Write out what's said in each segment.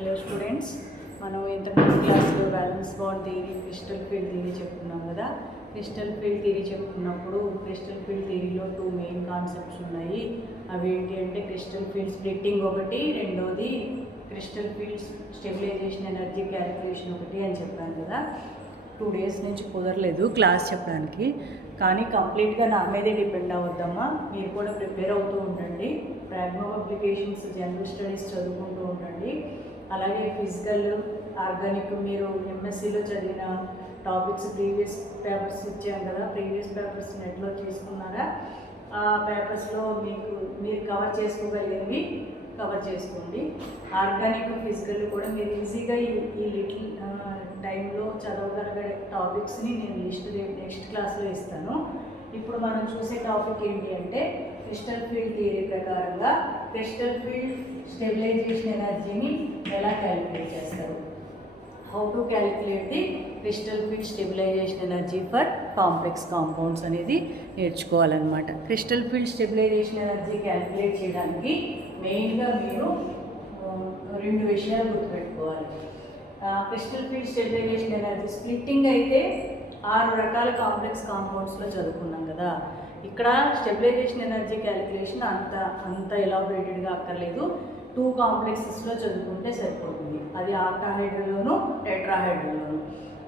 Hello students, మనం ఇంతకుముందు క్లాస్లో valence bond theory, crystal field theory చెప్పుకున్నాం కదా. క్రిస్టల్ ఫీల్డ్ థియరీ చెప్పుకున్నప్పుడు క్రిస్టల్ ఫీల్డ్ థియరీలో 2 మెయిన్ కాన్సెప్ట్స్ ఉన్నాయి. అవి ఏంటి అంటే క్రిస్టల్ ఫీల్డ్ స్ప్లిట్టింగ్ ఒకటి, రెండోది crystal field stabilisation energy calculation ఒకటి అని చెప్పాను కదా. 2 డేస్ నుంచి కుదరలేదు క్లాస్ చెప్పడానికి, కానీ కంప్లీట్గా నా మీదే డిపెండ్ అవ్వద్దమ్మా. మీరు కూడా ప్రిపేర్ అవుతూ ఉండండి. ప్రాగ్మో అప్లికేషన్స్, జనరల్ స్టడీస్ చదువుకుంటూ ఉండండి. అలాగే ఫిజికల్, ఆర్గానిక్ మీరు ఎంఎస్సిలో చదివిన టాపిక్స్ ప్రీవియస్ పేపర్స్ ఇచ్చాను కదా, ప్రీవియస్ పేపర్స్ నెట్లో తీసుకున్నారా? ఆ పేపర్స్లో మీరు కవర్ చేసుకోగలిగినవి కవర్ చేసుకోండి. ఆర్గానిక్, ఫిజికల్ కూడా మీరు ఈజీగా ఈ లిటిల్ టైంలో చదవగలిగే టాపిక్స్ని నేను నెక్స్ట్ క్లాస్లో ఇస్తాను. ఇప్పుడు మనం చూసే టాపిక్ ఏంటి అంటే క్రిస్టల్ ఫీల్డ్ థియరీ ప్రకారంగా క్రిస్టల్ ఫీల్డ్ స్టెబిలైజేషన్ ఎనర్జీని ఎలా క్యాలిక్యులేట్ చేస్తారు. How to calculate the crystal field stabilisation energy for complex compounds అనేది నేర్చుకోవాలన్నమాట. Crystal field stabilisation energy calculate చేయడానికి మెయిన్గా మీరు 2 విషయాలు గుర్తుపెట్టుకోవాలి. Crystal field stabilisation energy splitting అయితే 6 రకాల కాంప్లెక్స్ కాంపౌండ్స్లో చదువుకున్నాం కదా. ఇక్కడ స్టెబిలైజేషన్ ఎనర్జీ క్యాలిక్యులేషన్ అంత ఎలాబొరేటెడ్గా అక్కర్లేదు. 2 కాంప్లెక్సెస్లో చదువుకుంటే సరిపోతుంది. అది ఆక్టాహైడ్రల్లోను, టెట్రాహైడ్రల్లోను.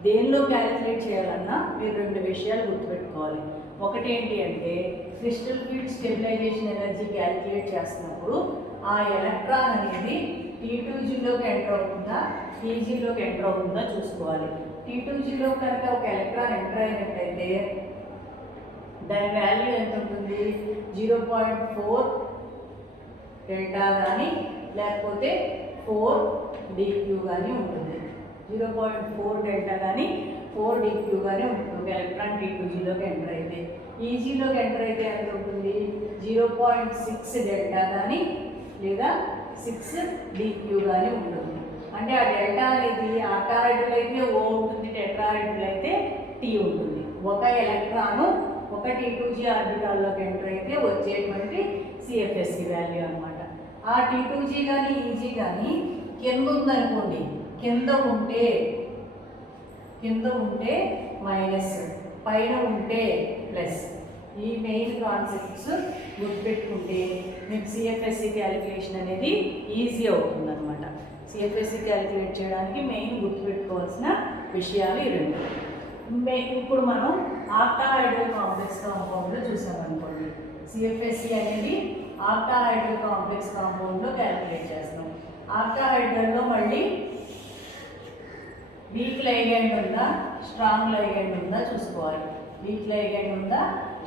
దేనిలో క్యాలిక్యులేట్ చేయాలన్నా మీరు 2 విషయాలు గుర్తుపెట్టుకోవాలి. ఒకటి ఏంటి అంటే crystal field stabilisation energy calculate చేస్తున్నప్పుడు ఆ ఎలక్ట్రాన్ అనేది T2Gలోకి ఎంటర్ అవుతుందా, Tgలోకి ఎంటర్ అవుతుందా చూసుకోవాలి. T2Gలో కనుక ఒక ఎలక్ట్రాన్ ఎంటర్ అయినట్టయితే దాని వాల్యూ ఎంత ఉంటుంది? 0.4 డెల్టా కానీ లేకపోతే 4 dq కానీ ఉంటుంది. 0.4 డెల్టా కానీ 4 dq కానీ ఉంటుంది ఒక ఎలక్ట్రాన్ T2Gలోకి ఎంటర్ అయితే. ఈజీలోకి ఎంటర్ అయితే ఎంత ఉంటుంది? 0.6 డెల్టా కానీ లేదా 6 dq కానీ ఉంటుంది. అంటే ఆ డెల్టా అనేది ఆక్టాహైడ్రల్ అయితే O ఉంటుంది, టెట్రాహైడ్రల్ అయితే T ఉంటుంది. ఒక ఎలక్ట్రాను ఒక T2G ఆర్బిటాల్లోకి ఎంటర్ అయితే వచ్చేటువంటి CFSE వాల్యూ అనమాట. ఆ T2G కానీ ఈజీ కానీ కింద ఉందనుకోండి, కింద ఉంటే మైనస్, పైన ఉంటే ప్లస్. ఈ మెయిన్ కాన్సెప్ట్స్ గుర్తుపెట్టుకుంటే మీకు CFSE క్యాలిక్యులేషన్ అనేది ఈజీ అవుతుంది అనమాట. CFSE క్యాలిక్యులేట్ చేయడానికి మెయిన్ గుర్తుపెట్టుకోవాల్సిన విషయాలు ఈ 2. ఇప్పుడు మనం ఆక్టాహైడ్రల్ కాంప్లెక్స్ కాంపౌండ్లో చూసామనుకోండి. CFSE అనేది ఆక్టాహైడ్రల్ కాంప్లెక్స్ కాంపౌండ్లో క్యాలిక్యులేట్ చేస్తాం. ఆక్టాహైడ్రల్లో మళ్ళీ వీక్ లైగెండ్ ఉందా, స్ట్రాంగ్ లైగెండ్ ఉందా చూసుకోవాలి. వీక్ లైగెండ్ ఉందా,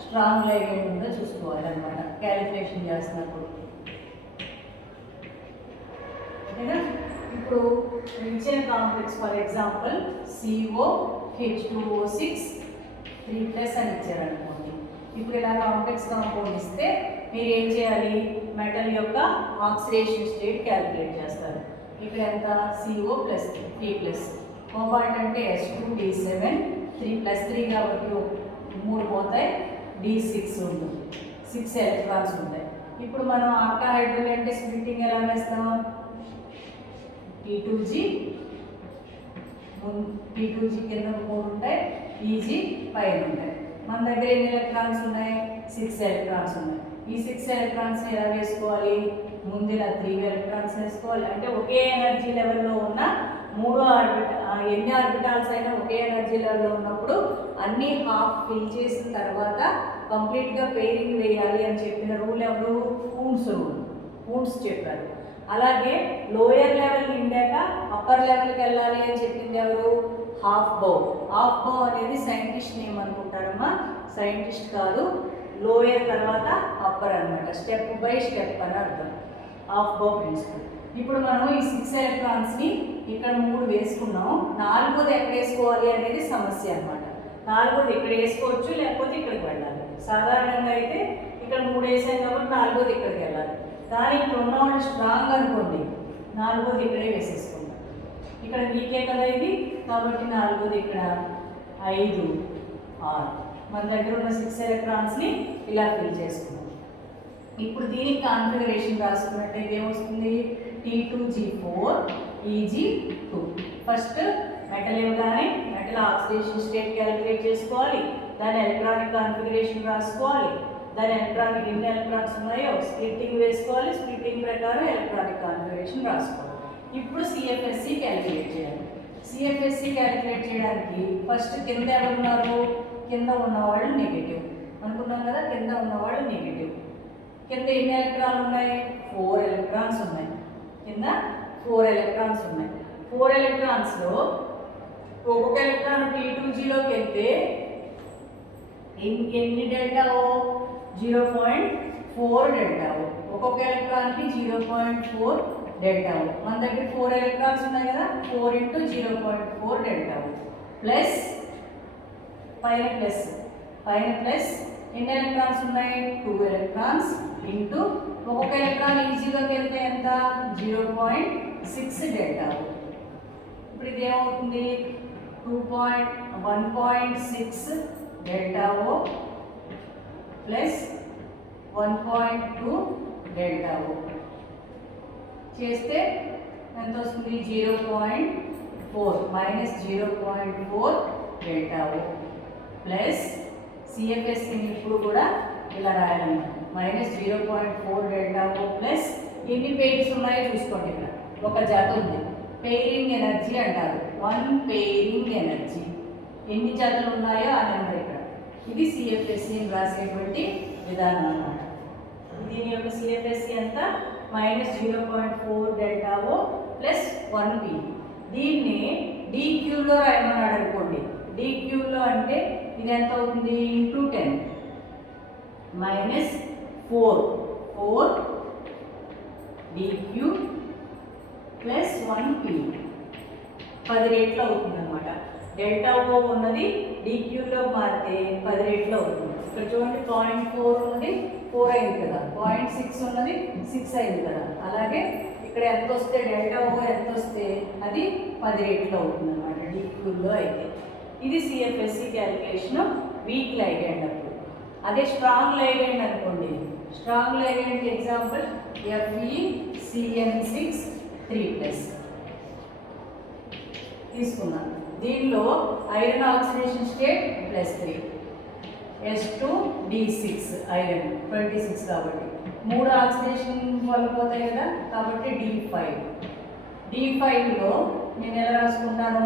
స్ట్రాంగ్ లైగెండ్ ఉందా చూసుకోవాలి అనమాట క్యాలిక్యులేషన్ చేస్తున్నప్పుడు. ఓకేనా? ఇప్పుడు ఇచ్చిన కాంప్లెక్స్ ఫర్ ఎగ్జాంపుల్ COH2O6 3+ అని ఇచ్చారనుకోండి. ఇప్పుడు ఇలా కాంప్లెక్స్ కాంపౌండ్ ఇస్తే మీరు ఏం చేయాలి? మెటల్ యొక్క ఆక్సిడేషన్ స్టేట్ క్యాలిక్యులేట్ చేస్తారు. ఇక్కడ ఎంత? CO + 3+. కోబాల్ట్ అంటే S2D7, 3+3 కాబట్టి 3 పోతాయి, D6 ఉంటుంది, 6 ఎలక్ట్రాన్స్ ఉంటాయి. ఇప్పుడు మనం ఆక్టాహైడ్రల్ అంటే స్ప్లిట్టింగ్ ఎలా వేస్తాం? T2G కింద 3 ఉంటాయి, EG పైన ఉంటాయి. మన దగ్గర ఎన్ని ఎలక్ట్రాన్స్ ఉన్నాయి? 6 ఎలక్ట్రాన్స్ ఉన్నాయి. ఈ 6 ఎలక్ట్రాన్స్ని ఎలా వేసుకోవాలి? ముందున 3 ఎలక్ట్రాన్స్ వేసుకోవాలి. అంటే ఒకే ఎనర్జీ లెవెల్లో ఉన్న 3 ఎన్ని ఆర్బిటాల్స్ అయినా ఒకే ఎనర్జీ లెవెల్లో ఉన్నప్పుడు అన్నీ హాఫ్ ఫిల్ చేసిన తర్వాత కంప్లీట్గా పెయిరింగ్ వేయాలి అని చెప్పిన రూల్ ఎవరు? కూన్స్ చెప్పారు. అలాగే లోయర్ లెవెల్ నిండాక అప్పర్ లెవెల్కి వెళ్ళాలి అని చెప్పింది ఎవరు? హాఫ్ బౌ అనేది సైంటిస్ట్ నేమ్ అనుకుంటారమ్మా. సైంటిస్ట్ కాదు, లోయర్ తర్వాత అప్పర్ అనమాట. స్టెప్ బై స్టెప్ అని అర్థం హాఫ్ బౌ ప్రిన్సిపల్. ఇప్పుడు మనం ఈ 6 ఎలక్ట్రాన్స్ని ఇక్కడ 3 వేసుకున్నాం. 4వది ఎక్కడ వేసుకోవాలి అనేది సమస్య అనమాట. 4వది ఇక్కడ వేసుకోవచ్చు, లేకపోతే ఇక్కడికి వెళ్ళాలి. సాధారణంగా అయితే ఇక్కడ 3 వేసాం కాబట్టి 4వది ఇక్కడికి వెళ్ళాలి. కానీ ఇక్కడ ఉన్నవాళ్ళు స్ట్రాంగ్ అనుకోండి, 4వది ఇక్కడే వేసేసుకుంటాం. ఇక్కడ వీకే కదా ఇది, కాబట్టి 4వది ఇక్కడ 5, 6. మన దగ్గర ఉన్న 6 ఎలక్ట్రాన్స్ని ఇలా ఫిల్ చేసుకున్నాం. ఇప్పుడు దీనికి కాన్ఫిగరేషన్ రాసుకున్నట్టయితే ఏమొస్తుంది? T2G4 Eg2. ఫస్ట్ మెటల్ ఇవ్వగానే మెటల్ ఆక్సిడేషన్ స్టేట్ క్యాలిక్యులేట్ చేసుకోవాలి, దాని ఎలక్ట్రానిక్ కాన్ఫిగరేషన్ రాసుకోవాలి, దాని ఎలక్ట్రానిక్ ఎన్ని ఎలక్ట్రాన్స్ ఉన్నాయో స్ప్లిట్టింగ్ వేసుకోవాలి, స్ప్లిట్టింగ్ ప్రకారం ఎలక్ట్రానిక్ కాన్ఫిగరేషన్ రాసుకోవాలి. ఇప్పుడు CFSE క్యాలిక్యులేట్ చేయాలి. CFSE క్యాలిక్యులేట్ చేయడానికి ఫస్ట్ కింద ఎవరు ఉన్నారు, కింద ఉన్నవాళ్ళు నెగిటివ్ అనుకున్నాం కదా, కింద ఉన్నవాళ్ళు నెగిటివ్. కింద ఎన్ని ఎలక్ట్రాన్లు ఉన్నాయి, 4 ఎలక్ట్రాన్స్ ఉన్నాయి. కింద 4 ఎలక్ట్రాన్స్ ఉన్నాయి. 4 ఎలక్ట్రాన్స్లో ఒక్కొక్క ఎలక్ట్రాన్ T2Gలోకి వెళ్తే ఎన్ని డెల్టా ఓ, 0.4 డెల్టా ఓ. ఒక్కొక్క ఎలక్ట్రాన్కి 0.4 డెల్టా ఓ. మన దగ్గర 4 ఎలక్ట్రాన్స్ ఉన్నాయి కదా, 4 × 0.4 డెల్టా ఓ ప్లస్ పైన ప్లస్ ఎన్ని ఎలక్ట్రాన్స్ ఉన్నాయి, 2 ఎలక్ట్రాన్స్ ఇంటూ ఒక్కొక్క ఎలక్ట్రాన్ ఈజీలోకి వెళ్తే ఎంత, 0.6 డెల్టా ఓ. ఇప్పుడు ఇది ఏమవుతుంది, 1.6 డెల్టా ఓ ప్లస్ 1.2 డెల్టా ఓ చేస్తే ఎంత వస్తుంది, 0.4 మైనస్ 0.4 డెల్టా ఓ ప్లస్ CFSEని ఇప్పుడు కూడా ఇలా రాయాలన్నమాట, మైనస్ 0.4 డెల్టా ఓ ప్లస్ ఎన్ని పెయిర్స్ ఉన్నాయో చూసుకోండి. ఇక్కడ ఒక జత ఉంది, పెయిరింగ్ ఎనర్జీ అంటారు. 1 పెయిరింగ్ ఎనర్జీ ఎన్ని జతలు ఉన్నాయో ఆ నెంబర్ ఇక్కడ. ఇది CFSEని రాసేటువంటి విధానం అన్నమాట. దీని యొక్క CFSE ఎంత, మైనస్ 0.4 డెల్టా ఓ ప్లస్ 1 పి. దీన్ని DQలో రాయమన్నాడు అనుకోండి. DQలో అంటే ఇది ఎంత అవుతుంది, into 10 minus 4 DQ plus 1 P 10 రెట్లు అవుతుంది అనమాట. డెల్టా ఓ ఉన్నది DQలో మారితే 10 రెట్లు అవుతుంది. ఇక్కడ చూడండి 0.4 ఉన్నది 4 అయింది కదా, 0.6 ఉన్నది 6 అయింది కదా. అలాగే ఇక్కడ ఎంత వస్తే డెల్టా ఓ ఎంత వస్తే అది 10 రెట్లు అవుతుంది అనమాట DQలో అయితే. ఇది CFSE క్యాలిక్యులేషన్ వీక్ లైగెండ్ అప్పుడు. అదే స్ట్రాంగ్ లైగెండ్ అనుకోండి, స్ట్రాంగ్ లైగెండ్ ఎగ్జాంపుల్ FeCN6 3+ తీసుకున్నాను. దీనిలో iron oxidation state +3, S2D6 iron 26 కాబట్టి 3 ఆక్సిడేషన్ వల్ల పోతాయి కదా, కాబట్టి D5లో నేను ఎలా రాసుకుంటాను,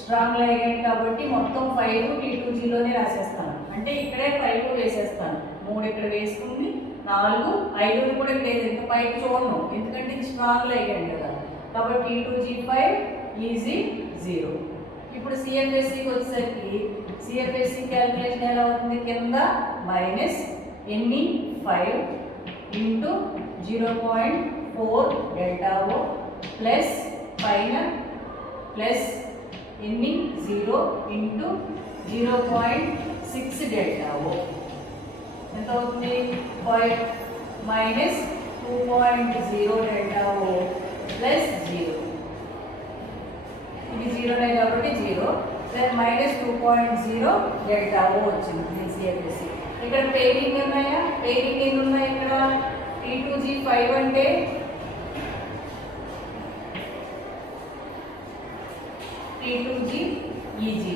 స్ట్రాంగ్ లైగెండ్ కాబట్టి మొత్తం 5 T2Gలోనే రాసేస్తాను. అంటే ఇక్కడే 5 వేసేస్తాను, 3 ఇక్కడ వేసుకుంది, 4 5 కూడా ఇక్కడ లేదు, ఇంకా పైకి చూడను ఎందుకంటే ఇది స్ట్రాంగ్ లైగెండ్ కదా. కాబట్టి T2G5 ఈజీ 0. ఇప్పుడు CFSEకి వచ్చేసరికి CFSE క్యాలిక్యులేషన్ ఎలా అవుతుంది, కింద మైనస్ ఎన్ని 5 ఇంటూ 0.4 డెల్టా ఓ ప్లస్ పైన ప్లస్ ఎన్ని 0 ఇంటూ 0.6 డెల్టా ఓ ఎంత అవుతుంది, 5 మైనస్ 2.0 డెల్టా ఓ ప్లస్ 0. ఇది 0 కాబట్టి 0 ప్లస్ మైనస్ 2.0 డెల్టా ఓ వచ్చింది CFSE. ఇక్కడ పెయిరింగ్ ఉన్నాయా, పెయిరింగ్ ఎన్ని ఉన్నాయి ఇక్కడ, T2G5 అంటే T2GEG,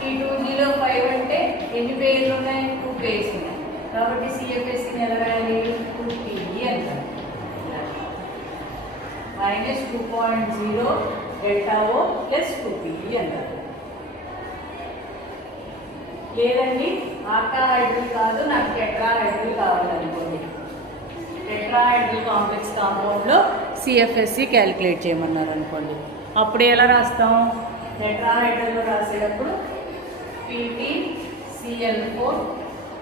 T2Gలో 5 అంటే ఎన్ని పేర్లు ఉన్నాయి, 2 పేర్స్ ఉన్నాయి. కాబట్టి CFSEని ఎలా రాయాలి, 2Pe అంటారు. మైనస్ 2.0 డెల్టా ఓ ప్లస్ 2Pe అంటారు. లేదండి ఆక్టాహైడ్రల్ కాదు, నాకు టెట్రాహైడ్రల్ కావాలనుకోండి, టెట్రాహైడ్రల్ కాంప్లెక్స్ కాంపౌండ్లో CFSE క్యాలిక్యులేట్ చేయమన్నారు అనుకోండి. అప్పుడు ఎలా రాస్తాం, టెట్రాహైడ్రల్లో రాసేటప్పుడు PtCl4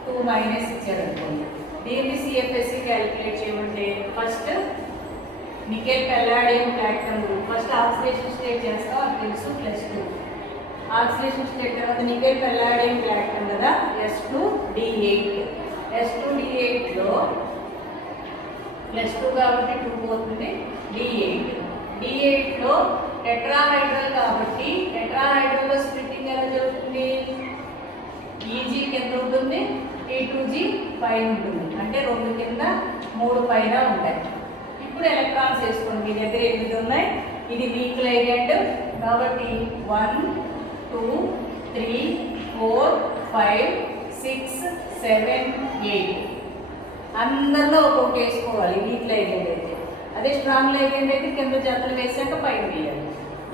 2- ఇచ్చారు అనుకోండి. దీన్ని CFSE క్యాలిక్యులేట్ చేయమంటే first nickel palladium platinum group first oxidation state చేస్తాం, అది తెలుసు +2. ఆక్సిడేషన్ స్టేట్ తర్వాత నికెల్ పెల్లాడియం ప్లాటినం కదా, S2D8లో +2 కాబట్టి 2 పోతుంది, D8లో టెట్రాహైడ్రల్ కాబట్టి టెట్రాహైడ్రల్లో స్ప్లిట్టింగ్ ఎలా జరుగుతుంది, EG కింద ఉంటుంది, T2G పైన ఉంటుంది. అంటే 2 కింద 3 పైన ఉంటాయి. ఇప్పుడు ఎలక్ట్రాన్స్ వేసుకోండి. మీ దగ్గర 8 ఉన్నాయి. ఇది వీక్ లైగెండ్ కాబట్టి 1 2 3 4 5 6 7 8 అందరిలో ఒక్కొక్కటి వేసుకోవాలి. వీక్ లైగెండ్ అయితే. అదే స్ట్రాంగ్ లైగెండ్ అయితే కింద జతలు వేసాక పైన వేయాలి.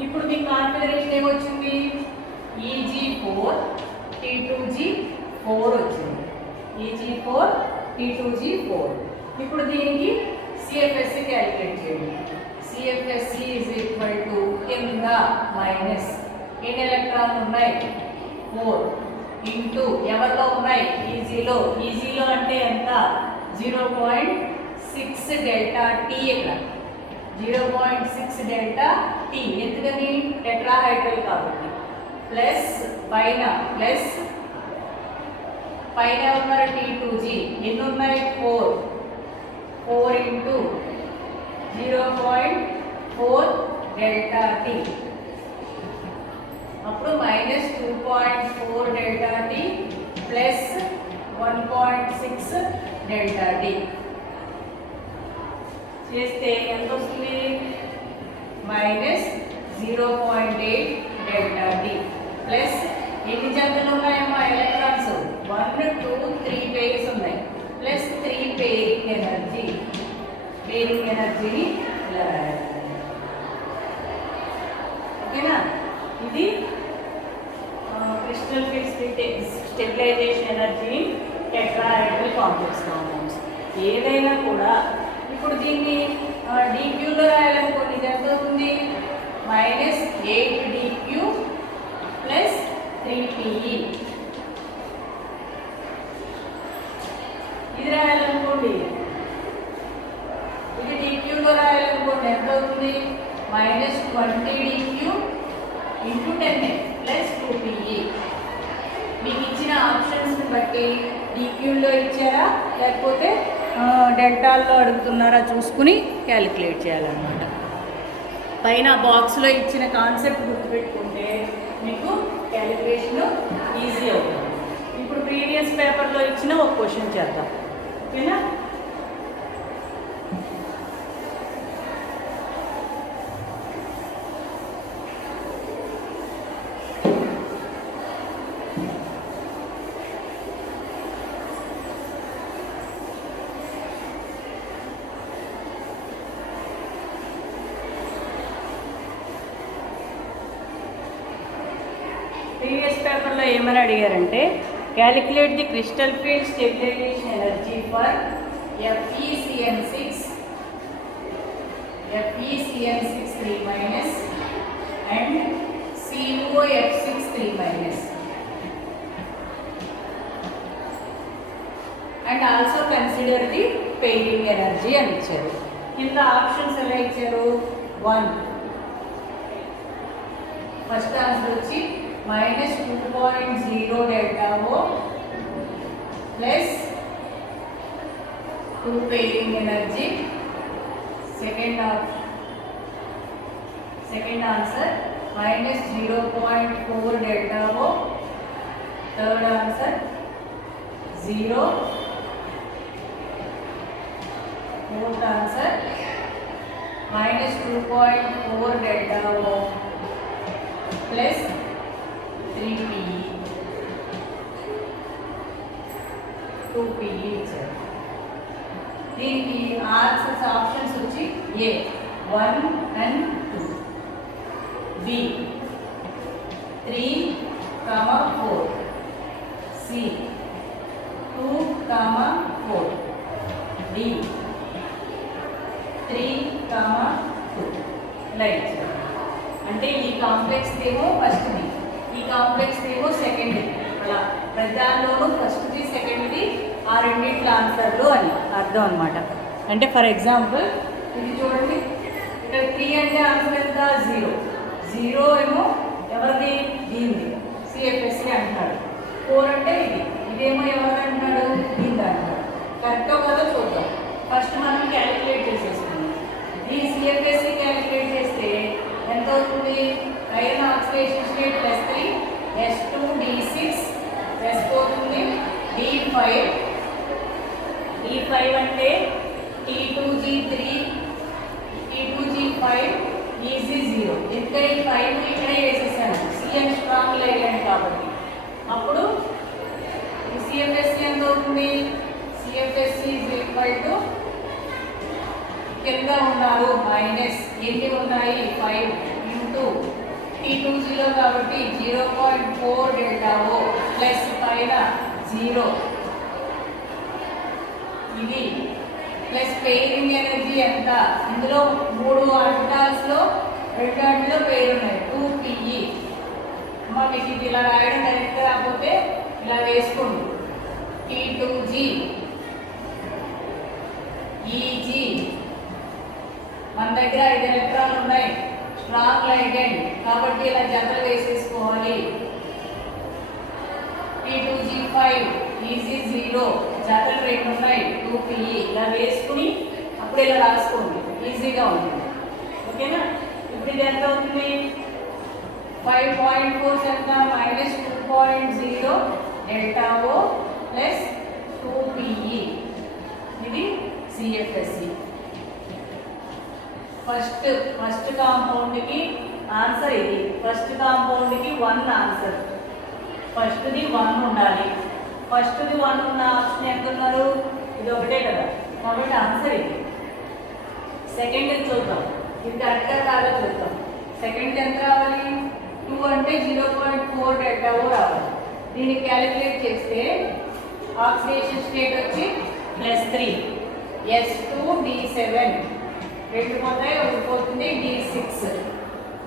ఇప్పుడు మీ కాన్ఫిగరేషన్ ఏమొచ్చింది? EG4 T2G4 వచ్చింది. EG4 T2G4. ఇప్పుడు దీనికి CFSE క్యాలిక్యులేట్ చేయండి. CFSE ఈజ్ ఈక్వల్ టు కింద మైనస్ ఎన్ని ఎలక్ట్రాన్లు ఉన్నాయి? 4 ఇంటూ ఎవరిలో ఉన్నాయి? ఈజీలో. ఈజీలో అంటే ఎంత? 0.6 డెల్టా టీ. ఇక్కడ 0.6 డెల్టా టీ. ఎందుకని? టెట్రాహైడ్రల్ కాబట్టి. ప్లస్ పైన ఉన్నారు T2G. ఎన్ని ఉన్నాయి? 4 ఇంటూ 0.4 డెల్టా టీ. అప్పుడు minus 2.4 delta T plus 1.6 delta T చేస్తే ఎంత వస్తుంది? మైనస్ 0.8 డెల్టా టీ ప్లస్ ఎన్ని జతలు ఉన్నాయమ్మా? ఎలక్ట్రాన్స్ 1 2 3 పేర్స్ ఉన్నాయి. ప్లస్ 3 పేరింగ్ ఎనర్జీని ఇలా రాయాలి. ఓకేనా? ఇది crystal field stabilization energy tetrahedral complex compounds. ఏదైనా కూడా ఇప్పుడు దీన్ని DQలో రాయాలనుకోండి. ఇది ఎంత అవుతుంది? Minus 8 DQ plus 3 PE. ఇది రాయాలనుకోండి. ఇది DQలో రాయాలనుకోండి. ఎంత అవుతుంది? Minus 20 DQ into 10 plus 2 PE. మీకు ఇచ్చిన ఆప్షన్స్ని బట్టి DQలో ఇచ్చారా లేకపోతే డెల్టాల్లో అడుగుతున్నారా చూసుకుని క్యాలిక్యులేట్ చేయాలన్నమాట. పైన బాక్స్లో ఇచ్చిన కాన్సెప్ట్ గుర్తుపెట్టుకుంటే మీకు క్యాలిక్యులేషన్ ఈజీ అవుతుంది. ఇప్పుడు ప్రీవియస్ పేపర్లో ఇచ్చిన ఒక క్వశ్చన్ చేద్దాం. ఓకేనా? ప్రీవియస్ పేపర్లో ఏమని అడిగారంటే calculate the crystal field stabilisation energy for FeCN6 3- and COF6 3- and also consider the pairing energy అని ఇచ్చారు. కింద ఆప్షన్స్ ఎలా ఇచ్చారు? 1 ఫస్ట్ ఆన్సర్ వచ్చి minus 2.0 delta O plus 2 pairing energy. Second answer minus 0.4 delta O. Third answer 0. Fourth answer minus 2.4 delta O plus 3 PE 2 PE ఇచ్చారు. దీనికి answers options వచ్చి A 1 and 2, B 3, 4, C 2, 4, D 3, 2 ఇలా ఇచ్చారు. అంటే ఈ కాంప్లెక్స్ ఏమో ఫస్ట్ది, ఈ కాంప్లెక్స్ ఏమో సెకండ్ది. అలా ప్రధానంలోనూ ఫస్ట్ది సెకండ్ది ఆ రెండింటి ఆన్సర్లు అని అర్థం అనమాట. అంటే ఫర్ ఎగ్జాంపుల్ ఇది చూడండి, ఇక్కడ 3 అంటే ఆన్సర్ ఎంత? 0 ఏమో ఎవరిది? దీనిది, CFSE అంటున్నాడు. 4 అంటే ఇదేమో ఎవరిది అంటున్నాడు? దీనిది అంటున్నాడు. కరెక్టో కదా చూద్దాం. ఫస్ట్ మనం క్యాలిక్యులేట్ చేసేసుకుందాం. ఈ CFSE క్యాలిక్యులేట్ చేస్తే ఎంత అవుతుంది? Iron oxidation state +3, S2 D6 plus పోతుంది D5 అంటే 5 ఈజీ 0. ఇక్కడ ఈ 5 ఇక్కడే వేసేసాను, సిఎన్ స్ట్రాంగ్ లైగండ్ కాబట్టి. అప్పుడు సిఎఫ్ఎస్సి ఎంత అవుతుంది? సిఎఫ్ఎస్సి ఈజ్ ఈక్వల్ టు కింద ఉన్నారు మైనస్ ఎన్ని ఉన్నాయి 5 ఇంటూ T20 కాబట్టి 0.4 డెల్టా ఓ ప్లస్ పైన 0 ఇది ప్లస్ పెయిరింగ్ ఎనర్జీ ఎంత? ఇందులో 3 ఆర్బిటాల్స్లో 2 వాటిలో పెయిర్ ఉన్నాయి 2pe. మీకు ఇది ఇలా రాయడం కరెక్ట్గా రాకపోతే ఇలా వేసుకోండి. T2g EG మన దగ్గర 5 ఎలక్ట్రాన్లు ఉన్నాయి, స్ట్రాంగ్ లైగండ్ కాబట్టి ఇలా జతలు వేసేసుకోవాలి. T2g5 ఈజీ 0 జతలు 2 ఉన్నాయి 2pe ఇలా వేసుకుని అప్పుడు ఇలా రాసుకోండి, ఈజీగా ఉంటుంది. ఓకేనా? ఇప్పుడు ఇది ఎంత అవుతుంది? 5.4 ఎంత? -2.0 డెల్టా ఓ ప్లస్ 2pe. ఇది సిఎఫ్ఎస్సి. ఫస్ట్ కాంపౌండ్కి ఆన్సర్ ఇది. ఫస్ట్ కాంపౌండ్కి 1 ఆన్సర్. ఫస్ట్ది 1 ఉండాలి. ఫస్ట్ది 1 ఉన్న ఆప్షన్ ఎంత ఉన్నారు? ఇది ఒకటే కదా, కాబట్టి ఆన్సర్ ఇది. సెకండ్ది చూద్దాం, ఇది కరెక్ట్గా కాదో చూద్దాం. సెకండ్ది ఎంత రావాలి? 2 అంటే 0.4 డెల్టా ఓ రావాలి. దీన్ని క్యాలిక్యులేట్ చేస్తే ఆక్సిడేషన్ స్టేట్ వచ్చి +3 S2D7 2 పోతాయి, 1 పోతుంది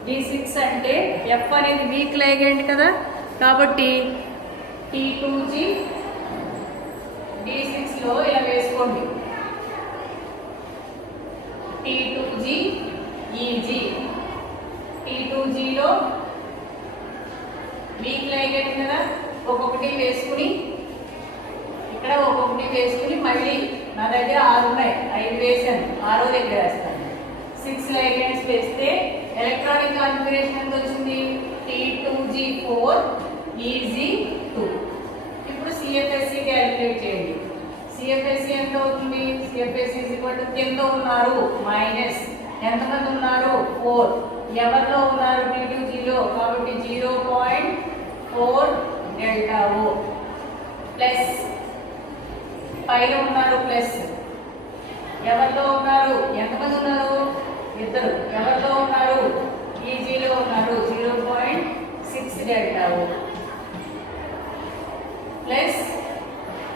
D6 అంటే F అనేది వీక్ లైగండ్ కదా, కాబట్టి T2g D6లో ఇలా వేసుకోండి. T2g EG T2gలో వీక్ లైగండ్ కదా, ఒక్కొక్కటి వేసుకుని ఇక్కడ ఒక్కొక్కటి వేసుకుని మళ్ళీ నా దగ్గర 6 ఉన్నాయి, 5 వేసాను, 6వ దగ్గర వేస్తాను. 6 లైగండ్స్ వేస్తే ఎలక్ట్రానిక్ కాన్ఫిగరేషన్ ఎంత వచ్చింది? T2g4 EG2. ఇప్పుడు సిఎఫ్ఎస్సి క్యాలిక్యులేట్ చేయండి. సిఎఫ్ఎస్సి ఎంత అవుతుంది? సిఎఫ్ఎస్సి కింద ఉన్నారు మైనస్ ఎంతమంది ఉన్నారు? 4. ఎవరిలో ఉన్నారు? T2gలో కాబట్టి 0.4 డెల్టా ఓ ప్లస్ పైన ఉన్నారు ప్లస్ ఎవరిలో ఉన్నారు? ఎంతమంది ఉన్నారు? 2. ఎవరిలో ఉన్నారు? ఈజీలో ఉన్నారు 0.6 డెల్టా ఓ ప్లస్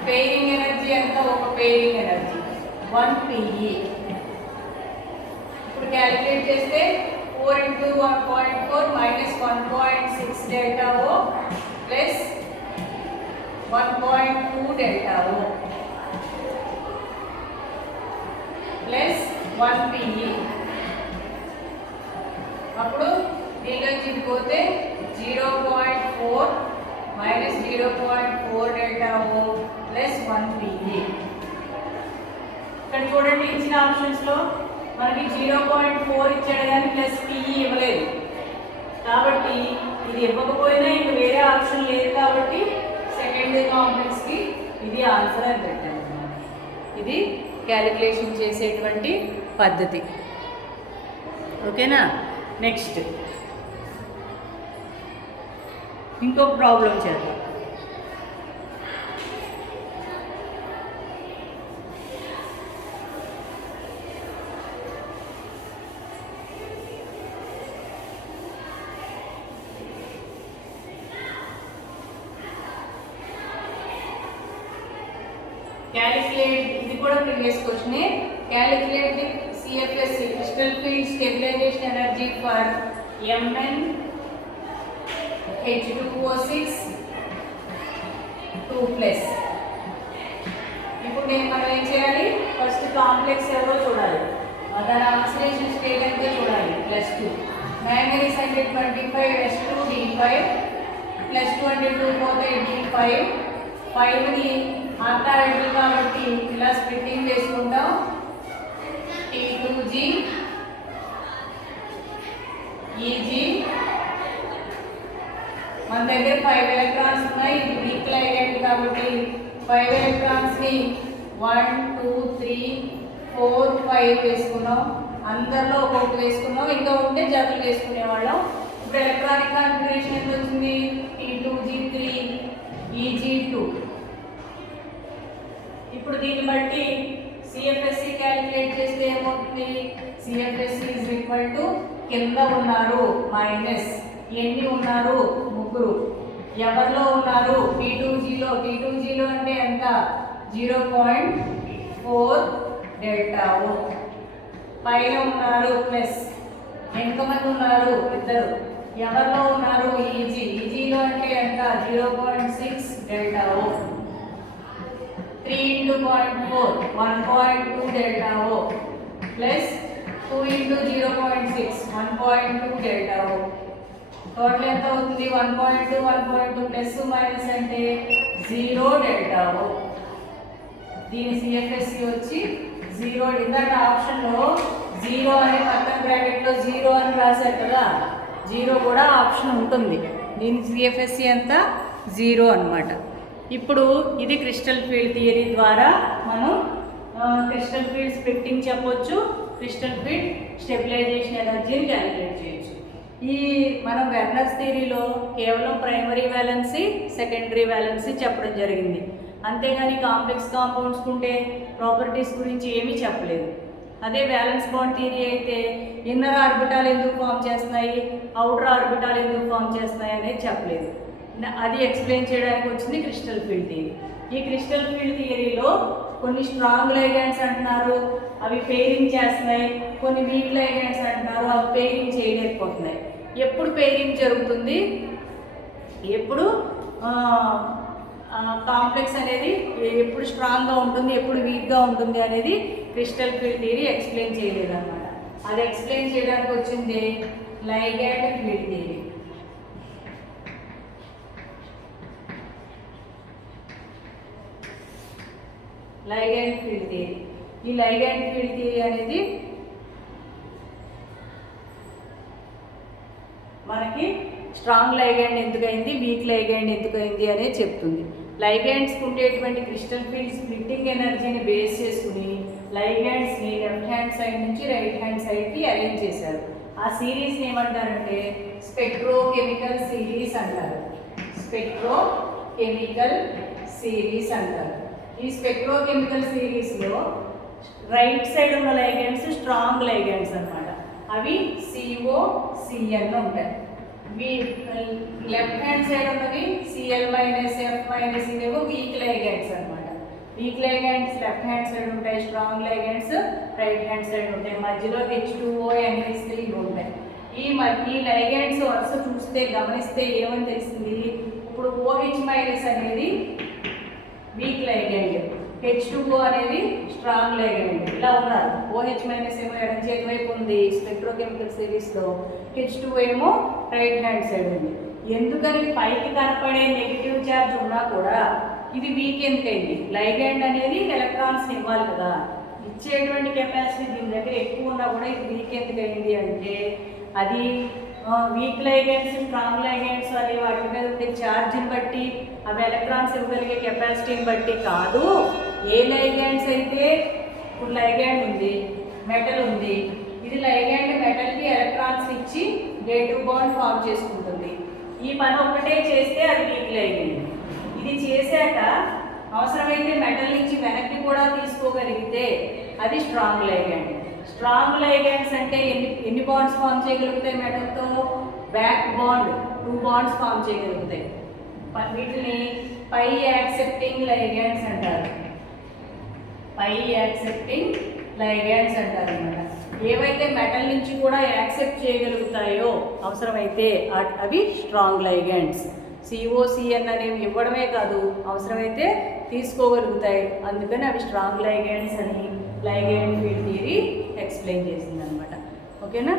పెయిరింగ్ ఎనర్జీ ఎంత? ఒక పెయిరింగ్ ఎనర్జీ 1pe. ఇప్పుడు క్యాలిక్యులేట్ చేస్తే 4 into 1.4 minus 1.6 డెల్టా ఓ ప్లస్ 1.2 డెల్టా ఓ ప్లస్ 1pe. అప్పుడు దీనిలోంచి పోతే 0.4 minus 0.4 డెల్టా ఓ ప్లస్ 1pe. ఇక్కడ చూడండి, ఇచ్చిన ఆప్షన్స్లో మనకి 0.4 ఇచ్చాడు కానీ ప్లస్ pe ఇవ్వలేదు. కాబట్టి ఇది ఇవ్వకపోయినా ఇంక వేరే ఆప్షన్ లేదు కాబట్టి సెకండ్ కాంప్లెక్స్కి ఇది ఆన్సర్ అని పెట్టాను. ఇది క్యాలిక్యులేషన్ చేసేటువంటి పద్ధతి. ఓకేనా? నెక్స్ట్ ఇంకొక ప్రాబ్లం చేద్దాం. క్యాలిక్యులేట్, ఇది కూడా ప్రీవియస్ క్వశ్చనే. Calculate the CFSE crystal field stabilisation energy for Mn H2O6 2+. ఇప్పుడు మనం ఏం చేయాలి? ఫస్ట్ కాంప్లెక్స్ ఎవరో చూడాలి, దాని ఆక్సిడేషన్ స్టేట్ ఎంతో చూడాలి. +2 మ్యాంగనీస్ అంటే 25 S2D5 +2 అంటే 2 పోతే D5. 5ని ఆక్టాహెడ్రల్ కాబట్టి ఇలా స్ప్లిట్టింగ్ చేసుకుంటాం. T2g EG మన దగ్గర 5 ఎలక్ట్రాన్స్ ఉన్నాయి, ఇది వీక్ లైగండ్ కాబట్టి 5 ఎలక్ట్రాన్స్ని 1 2 3 4 5 వేసుకున్నాం. అందరిలో ఒక్కొక్కటి వేసుకున్నాం, ఇంకా ఉంటే జతలు వేసుకునేవాళ్ళం. ఇప్పుడు ఎలక్ట్రానిక్ కాన్ఫిగరేషన్ ఎంత వచ్చింది? T2G3 EG2. ఇప్పుడు దీన్ని బట్టి CFSE క్యాలిక్యులేట్ చేస్తే ఏమవుతుంది? CFSE ఈజ్ ఈక్వల్ టు కింద ఉన్నారు మైనస్ ఎన్ని ఉన్నారు? ముగ్గురు. ఎవరిలో ఉన్నారు? T2Gలో అంటే ఎంత? 0.4 డెల్టా ఓ. పైన ఉన్నారు ప్లస్ ఎంతమంది ఉన్నారు? ఇద్దరు. ఎవరిలో ఉన్నారు? ఈజీలో అంటే ఎంత? 0.6 డెల్టా ఓ. 3 into 0.4 1.2 delta O plus 2 into 0.6 1.2 delta O. Total ఎంత అవుతుంది? 1.2 1.2 ప్లస్ మైనస్ అంటే 0 డెల్టా O. దీని CFSE వచ్చి 0. ఇందాక ఆప్షన్లో 0 అనే పక్కన బ్రాకెట్లో 0 అని రాశారు కదా, 0 కూడా ఆప్షన్ ఉంటుంది. దీని CFSE ఎంత? 0 అన్నమాట. ఇప్పుడు ఇది క్రిస్టల్ ఫీల్డ్ థియరీ ద్వారా మనం క్రిస్టల్ ఫీల్డ్ స్ప్లిట్టింగ్ చెప్పొచ్చు, క్రిస్టల్ ఫీల్డ్ స్టెబిలైజేషన్ ఎనర్జీని క్యాలిక్యులేట్ చేయొచ్చు. ఈ మనం వెర్నర్స్ థియరీలో కేవలం ప్రైమరీ వ్యాలెన్సీ, సెకండరీ వ్యాలెన్సీ చెప్పడం జరిగింది. అంతేగాని కాంప్లెక్స్ కాంపౌండ్స్ ఉంటే ప్రాపర్టీస్ గురించి ఏమీ చెప్పలేదు. అదే వ్యాలెన్స్ బాండ్ థియరీ అయితే ఇన్నర్ ఆర్బిటాల్ ఎందుకు ఫామ్ చేస్తున్నాయి, అవుటర్ ఆర్బిటాల్ ఎందుకు ఫామ్ చేస్తున్నాయి అనేది చెప్పలేదు. అది ఎక్స్ప్లెయిన్ చేయడానికి వచ్చింది క్రిస్టల్ ఫీల్డ్ థియరీ. ఈ క్రిస్టల్ ఫీల్డ్ థియరీలో కొన్ని స్ట్రాంగ్ లైగాండ్స్ అంటున్నారు, అవి పెయిరింగ్ చేస్తున్నాయి. కొన్ని వీక్ లైగాండ్స్ అంటున్నారు, అవి పెయిరింగ్ చేయలేకపోతున్నాయి. ఎప్పుడు పెయిరింగ్ జరుగుతుంది, ఎప్పుడు కాంప్లెక్స్ అనేది ఎప్పుడు స్ట్రాంగ్గా ఉంటుంది, ఎప్పుడు వీక్గా ఉంటుంది అనేది క్రిస్టల్ ఫీల్డ్ థియరీ ఎక్స్ప్లెయిన్ చేయలేదన్నమాట. అది ఎక్స్ప్లెయిన్ చేయడానికి వచ్చింది ligand field theory. Ligand field theory. ఈ లైగాండ్ ఫీల్డ్ థియరీ అనేది మనకి స్ట్రాంగ్ లైగాండ్ ఎందుకైంది, వీక్ లైగాండ్ ఎందుకైంది అనేది చెప్తుంది. లైగాండ్స్కి ఉండేటువంటి క్రిస్టల్ ఫీల్డ్ స్ప్లిట్టింగ్ ఎనర్జీని బేస్ చేసుకుని లైగాండ్స్ని లెఫ్ట్ హ్యాండ్ సైడ్ నుంచి రైట్ హ్యాండ్ సైడ్కి అరేంజ్ చేశారు. ఆ సిరీస్ని ఏమంటారంటే స్పెక్ట్రోకెమికల్ సిరీస్ అంటారు. స్పెక్ట్రోకెమికల్ సిరీస్ అంటారు. ఈ స్పెక్ట్రోకెమికల్ సిరీస్లో రైట్ సైడ్ ఉన్న లైగాండ్స్ స్ట్రాంగ్ లైగాండ్స్ అన్నమాట. అవి COCN ఉంటాయి. లెఫ్ట్ హ్యాండ్ సైడ్ ఉన్నవి Cl మైనస్ F మైనస్ ఇవేమో వీక్ లైగాండ్స్ అన్నమాట. Weak ligands left hand side ఉంటాయి, strong ligands right hand side ఉంటాయి. మధ్యలో H2O NH3 ఉంటాయి. ఈ లైగాండ్స్ వరుస చూస్తే గమనిస్తే ఏమని తెలిసింది? ఇప్పుడు OH మైనస్ అనేది వీక్ లైగాండ్, H2O అనేది స్ట్రాంగ్ లైగాండ్. ఇలా ఉన్నారు. OH మైనస్ ఏమో ఎడం చేతి వైపు ఉంది స్పెక్ట్రోకెమికల్ సిరీస్లో, H2O ఏమో రైట్ హ్యాండ్ సైడ్ ఉంది. ఎందుకని పైకి కనపడే నెగిటివ్ ఛార్జ్ ఉన్నా కూడా ఇది వీక్ ఎందుకైంది? లైగాండ్ అనేది ఎలక్ట్రాన్స్ ఇవ్వాలి కదా, ఇచ్చేటువంటి కెపాసిటీ దీని దగ్గర ఎక్కువ ఉన్నా కూడా ఇది వీక్ ఎందుకైంది అంటే అది వీక్ లైగాండ్స్ స్ట్రాంగ్ లైగాండ్స్ అనే వాటి మీద ఉండే ఛార్జ్ని బట్టి, అవి ఎలక్ట్రాన్స్ ఇవ్వగలిగే కెపాసిటీని బట్టి కాదు. ఏ లైగాండ్స్ అయితే ఇప్పుడు లైగాండ్ ఉంది, మెటల్ ఉంది, ఇది లైగాండ్ మెటల్కి ఎలక్ట్రాన్స్ ఇచ్చి డేటివ్ బాండ్ ఫామ్ చేసుకుంటుంది. ఈ పని ఒక్కటే చేస్తే అది వీక్ లైగాండ్. ఇది చేశాక అవసరమైతే మెటల్ నుంచి వెనక్కి కూడా తీసుకోగలిగితే అది స్ట్రాంగ్ లైగాండ్. స్ట్రాంగ్ లైగాండ్స్ అంటే ఎన్ని బాండ్స్ ఫామ్ చేయగలుగుతాయి? మెటల్తో బ్యాక్ బాండ్ 2 బాండ్స్ ఫామ్ చేయగలుగుతాయి. వీటిని పై యాక్సెప్టింగ్ లైగాండ్స్ అంటారు. పై యాక్సెప్టింగ్ లైగాండ్స్ అంటారు అన్నమాట. ఏవైతే మెటల్ నుంచి కూడా యాక్సెప్ట్ చేయగలుగుతాయో అవసరమైతే అవి స్ట్రాంగ్ లైగాండ్స్. COCN అనేవి ఇవ్వడమే కాదు, అవసరమైతే తీసుకోగలుగుతాయి. అందుకని అవి స్ట్రాంగ్ లైగాండ్స్ అని లైగాండ్ ఫీల్డ్ థియరీ ఎక్స్ప్లెయిన్ చేసింది అనమాట. ఓకేనా?